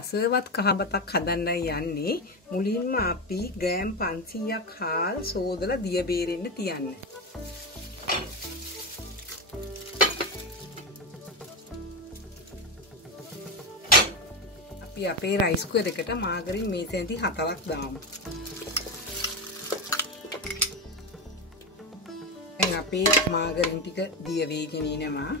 රසවත් කහබතක් හදන්නයි යන්නේ. මුලින්ම අපි ග්‍රෑම් 500ක් හාල් සෝදලා දිය බේරෙන්න තියන්න. අපි අපේ රයිස් කුකර් එකට මාගරින් මේ සැන්ති 4ක් දාමු. දැන් අපේ මාගරින් ටික දිය වේගෙන ඉනවා.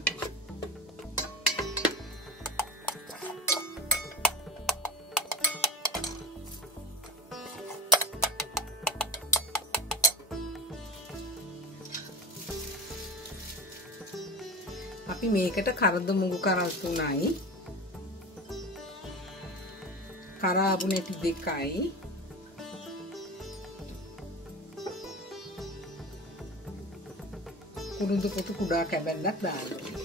අපි මේකට කරද මුගු කරල් 3යි කරාබු නැටි 2යි කුරුඳු පොතු කුඩා කැබැල්ලක් දානවා.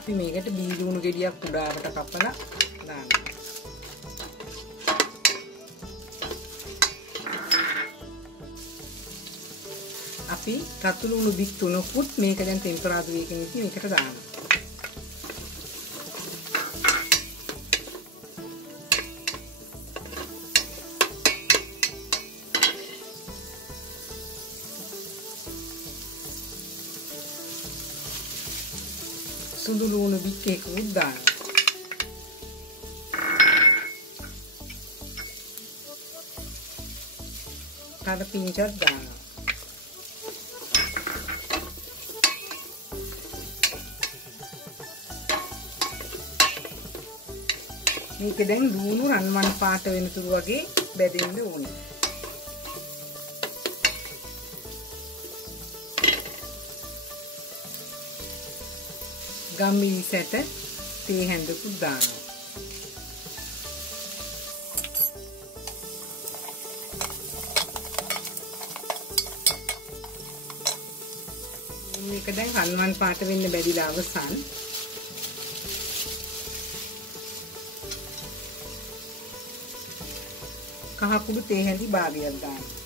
අපි මේකට බීදුණු ගෙඩියක් කුඩාවට කපලා දානවා. අපි රතු ලුණු බික් 3කුත් මේක දැන් ටෙම්පරාදු වේගෙන ඉති මේකට දානවා. සුදු ලුණු බික් එකකුත් දානවා. තද පිංචක් දානවා. මේක දැන් ලුණු රන්වන් පාට වෙනතුරු වගේ බැදෙන්න ඕනේ. ගම්මිරි සැට තේ හැඳකුත් දානවා. මේක දැන් රන්වන් පාට වෙන්න බැදිලා අවසන්. කහ කුඩු තේ හැඳි භාගයක් දානවා.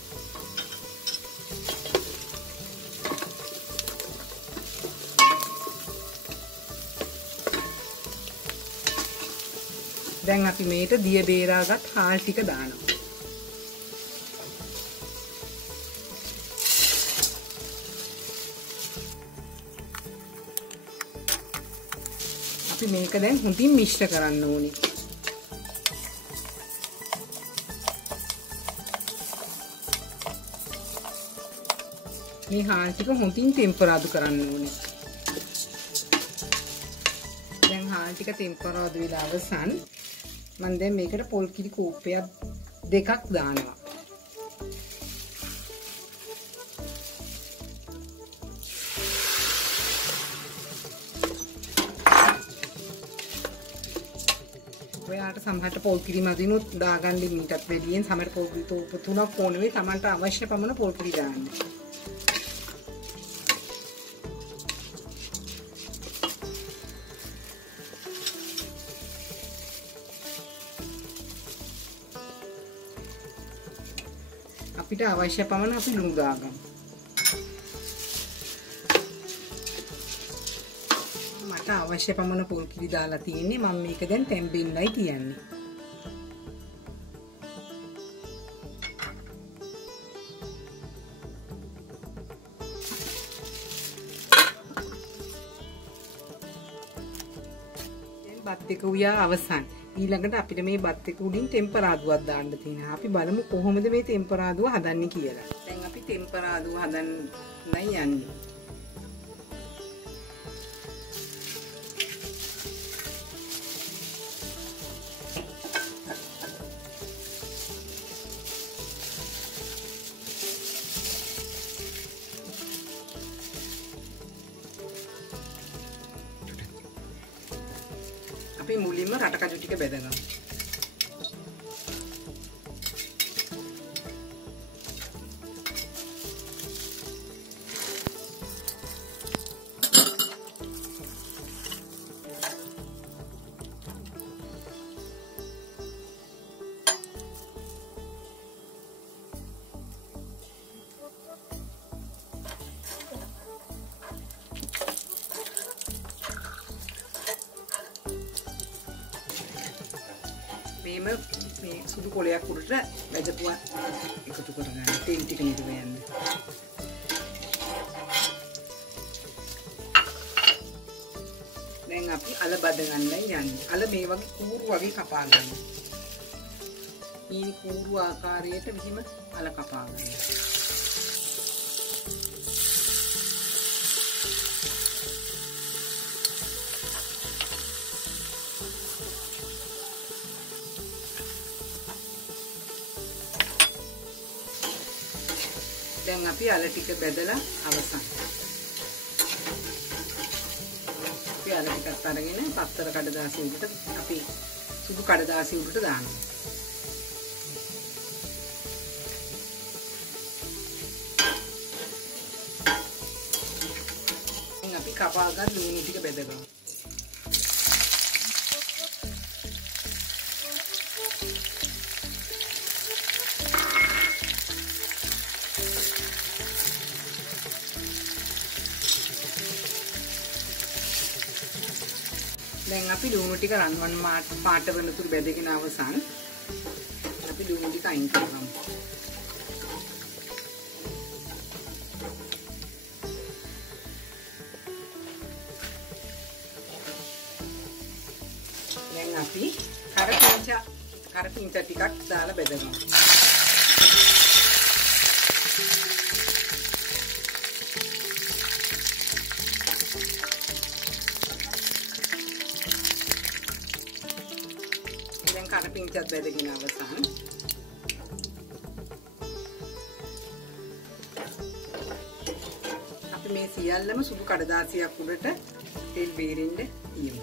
දැන් අපි මේට දිය බේරාගත් හාල් ටික දානවා. අපි මේක දැන් හොඳින් මිශ්‍ර කරන්න ඕනේ. මේ හාල් ටික හොඳින් ටෙම්පරාදු කරන්න ඕනේ. දැන් හාල් ටික ටෙම්පරාදු වෙලා අවසන්. මම දැන් මේකට පොල් කිරි කෝප්පයක් 2ක් දානවා. ඔයාලට සමහරට පොල් කිරි මදිනුත් දාගන්න මීටත් වැඩියෙන් සමහරට පොල් කිරි තෝප 3ක් ඕන වෙයි. Tamanට අවශ්‍ය පමණ පොල් කිරි දාන්න. අපිට අවශ්‍ය පමණ අපි ලුණු දාගමු. මට අවශ්‍ය පමණ පොල් කිරි දාලා තියෙන්නේ. මම මේක දැන් තැම්බෙන්නයි තියන්නේ. දැන් බත් එක උයා අවසන්. ඊළඟට අපිට මේ බත් එක උඩින් ටෙම්පරාදුවක් දාන්න තියෙනවා. අපි බලමු කොහොමද මේ ටෙම්පරාදුව හදන්නේ කියලා. දැන් අපි ටෙම්පරාදුව හදන්නයි යන්නේ. අපි මුලින්ම රටකජු ටික බෙදනවා. එහෙම මේ සුදු කොලයක් උඩට වැදපුවා එකතු කරගන්න. තෙල් ටික නිදව යන්න. දැන් අපි අල බද ගන්නයි යන්නේ. අල මේ වගේ කූරු වගේ කපා ගන්න. මේ කූරු ආකාරයට මෙහිම අල කපා ගන්න. දැන් අපි අල ටික බෙදලා අවසන්. අපි අල ටිකත් අරගෙන පත්තර කඩදාසි උඩට අපි සුදු කඩදාසි උඩට දානවා. දැන් අපි කපාගත් ලුණු ටික බෙදගමු. දැන් අපි ලුණු ටික රන්වන් පාට වෙනතුරු බෙදගෙන අවසන්. අපි ලුණු ටික අයින් කරගමු. දැන් අපි කරපිංචා ටිකක් දාලා බෙදගමු. කරපිංචාත් බෙදගෙන අවසන්. අපි මේ සියල්ලම සුදු කඩදාසියක් උඩට තෙල් බීරින්න තියමු.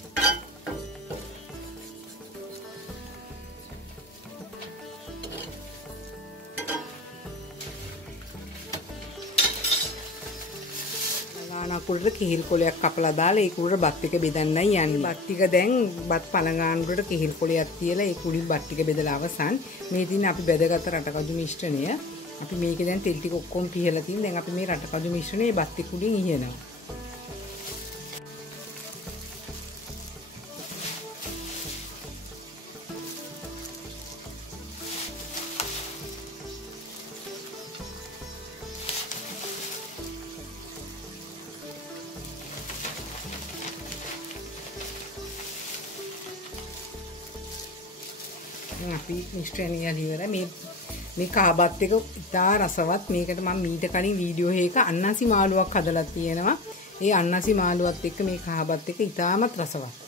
කුඩට කිහිල් කොලයක් කපලා දාලා ඒ කුඩට බත් ටික බෙදන්නයි යන්නේ. බත් ටික දැන් බත් පළගානුකට කිහිල් කොලයක් තියලා ඒ කුඩින් බත් ටික බෙදලා අවසන්. මේ දින අපි බෙදගත්ත රටකජු මිශ්‍රණය අපි මේකේ දැන් තෙල් ටික ඔක්කොම පිහලා තියෙන. දැන් අපි මේ රටකජු මිශ්‍රණය බත් ටික උඩින් ඉහනවා. අපි මිශ්‍රණය ඉවරයි. මේ කහබත් එක ඉතා රසවත්. මේකට මම මීට කලින් වීඩියෝ එකක අන්නසි මාළුවක් හදලා තියෙනවා. ඒ අන්නසි මාළුවත් එක්ක මේ කහබත් එක ඉතාමත් රසවත්.